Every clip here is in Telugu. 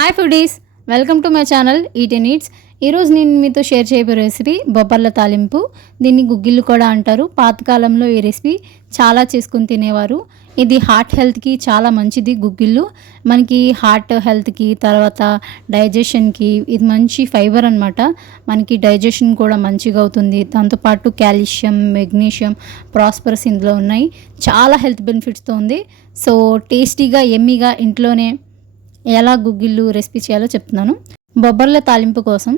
Hi foodies welcome to my channel eat needs ఈరోజు నేను మీతో షేర్ చేయబోయే రెసిపీ బొబ్బర్ల తాలింపు. దీన్ని గుగ్గిళ్ళు కూడా అంటారు. పాతకాలంలో ఈ రెసిపీ చాలా చేసుకుని తినేవారు. ఇది హార్ట్ హెల్త్కి చాలా మంచిది గుగ్గిళ్ళు. మనకి హార్ట్ హెల్త్కి తర్వాత డైజెషన్కి ఇది మంచి ఫైబర్ అనమాట మనకి డైజెషన్ కూడా మంచిగా అవుతుంది. దాంతోపాటు కాల్షియం మెగ్నీషియం ప్రాస్పరస్ ఇందులో ఉన్నాయి. చాలా హెల్త్ బెనిఫిట్స్తో ఉంది. సో టేస్టీగా ఎమ్మీగా ఇంట్లోనే ఎలా గుగ్గిళ్ళు రెసిపీ చేయాలో చెప్తున్నాను. బొబ్బర్ల తాలింపు కోసం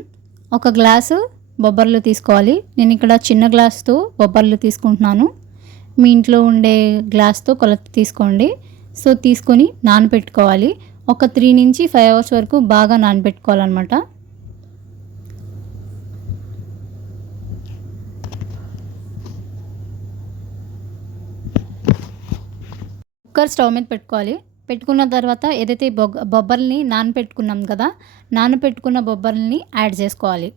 ఒక గ్లాసు బొబ్బర్లు తీసుకోవాలి. నేను ఇక్కడ చిన్న గ్లాస్తో బొబ్బర్లు తీసుకుంటున్నాను. మీ ఇంట్లో ఉండే గ్లాస్తో కొలత తీసుకోండి. సో తీసుకొని నానబెట్టుకోవాలి ఒక త్రీ నుంచి ఫైవ్ అవర్స్ వరకు బాగా నానబెట్టుకోవాలన్నమాట కుక్కర్ స్టవ్ మీద పెట్టుకోవాలి. పెట్టుకున్న తర్వాత ఏదైతే బొగ్గ బొబ్బర్ని నానపెట్టుకున్నాం కదా నానపెట్టుకున్న బొబ్బర్ని యాడ్ చేసుకోవాలి.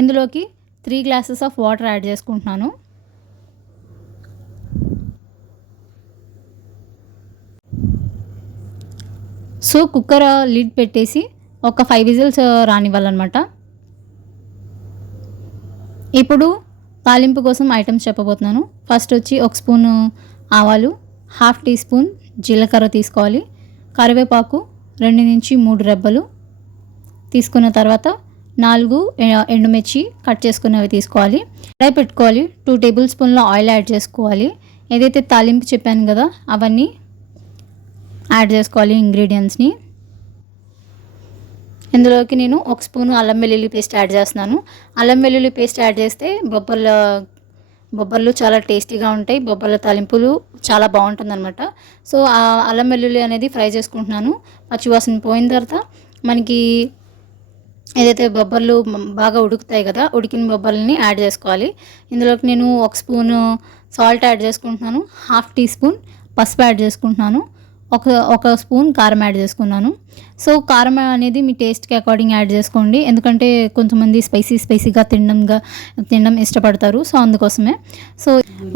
ఇందులోకి three glasses of water add చేసుకుంటున్నాను. సో కుక్కర్ లిడ్ పెట్టేసి ఒక ఫైవ్ విజిల్స్ రానివ్వాలన్నమాట. ఇప్పుడు తాలింపు కోసం ఐటమ్స్ చెప్పబోతున్నాను. ఫస్ట్ వచ్చి ఒక స్పూను ఆవాలు హాఫ్ టీ స్పూన్ జీలకర్ర తీసుకోవాలి కరివేపాకు రెండు నుంచి మూడు రెబ్బలు తీసుకున్న తర్వాత నాలుగు ఎండుమిర్చి కట్ చేసుకున్నవి తీసుకోవాలి. ఫ్రై పెట్టుకోవాలి టూ టేబుల్ స్పూన్ల ఆయిల్ యాడ్ చేసుకోవాలి. ఏదైతే తాలింపు చెప్పాను కదా అవన్నీ యాడ్ చేసుకోవాలి ఇంగ్రీడియంట్స్ని. ఇందులోకి నేను ఒక స్పూన్ అల్లం వెల్లుల్లి పేస్ట్ యాడ్ చేస్తున్నాను. అల్లం వెల్లుల్లి పేస్ట్ యాడ్ చేస్తే బొబ్బర్ల బొబ్బర్లు చాలా టేస్టీగా ఉంటాయి. బొబ్బర్ల తాలింపులు చాలా బాగుంటుంది అనమాట సో ఆ అల్లం వెల్లుల్లి అనేది ఫ్రై చేసుకుంటున్నాను. పచ్చివాసన పోయిన తర్వాత మనకి ఏదైతే బొబ్బర్లు బాగా ఉడుకుతాయి కదా ఉడికిన బొబ్బర్లని యాడ్ చేసుకోవాలి. ఇందులోకి నేను ఒక స్పూను సాల్ట్ యాడ్ చేసుకుంటున్నాను. హాఫ్ టీ స్పూన్ పసుపు యాడ్ చేసుకుంటున్నాను. ఒక ఒక స్పూన్ కారం యాడ్ చేసుకున్నాను. సో కారం అనేది మీ టేస్ట్కి అకార్డింగ్ యాడ్ చేసుకోండి. ఎందుకంటే కొంతమంది స్పైసీ స్పైసీగా తినడంగా తినడం ఇష్టపడతారు. సో అందుకోసమే. సో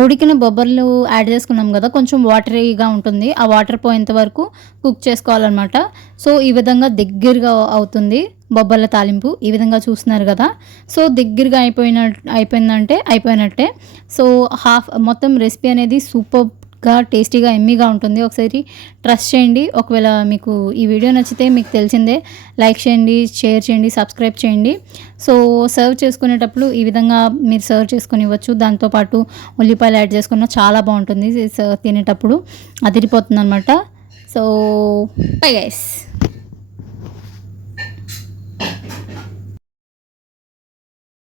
ఉడికిన బొబ్బర్లు యాడ్ చేసుకున్నాం కదా కొంచెం వాటరీగా ఉంటుంది. ఆ వాటర్ పోయేంత వరకు కుక్ చేసుకోవాలన్నమాట. సో ఈ విధంగా దగ్గరగా అవుతుంది బొబ్బర్ల తాలింపు. ఈ విధంగా చూస్తున్నారు కదా. సో దగ్గరగా అయిపోయిన అయిపోయిందంటే అయిపోయినట్టే. సో హాఫ్ మొత్తం రెసిపీ అనేది సూపర్ గా టేస్టీగా ఎమ్మీగా ఉంటుంది. ఒకసారి ట్రస్ట్ చేయండి. ఒకవేళ మీకు ఈ వీడియో నచ్చితే మీకు తెలిసిందే లైక్ చేయండి షేర్ చేయండి సబ్స్క్రైబ్ చేయండి. సో సర్వ్ చేసుకునేటప్పుడు ఈ విధంగా మీరు సర్వ్ చేసుకుని ఇవ్వచ్చు దాంతోపాటు ఉల్లిపాయలు యాడ్ చేసుకున్న చాలా బాగుంటుంది. తినేటప్పుడు అదిరిపోతుంది అనమాట సో బై గైస్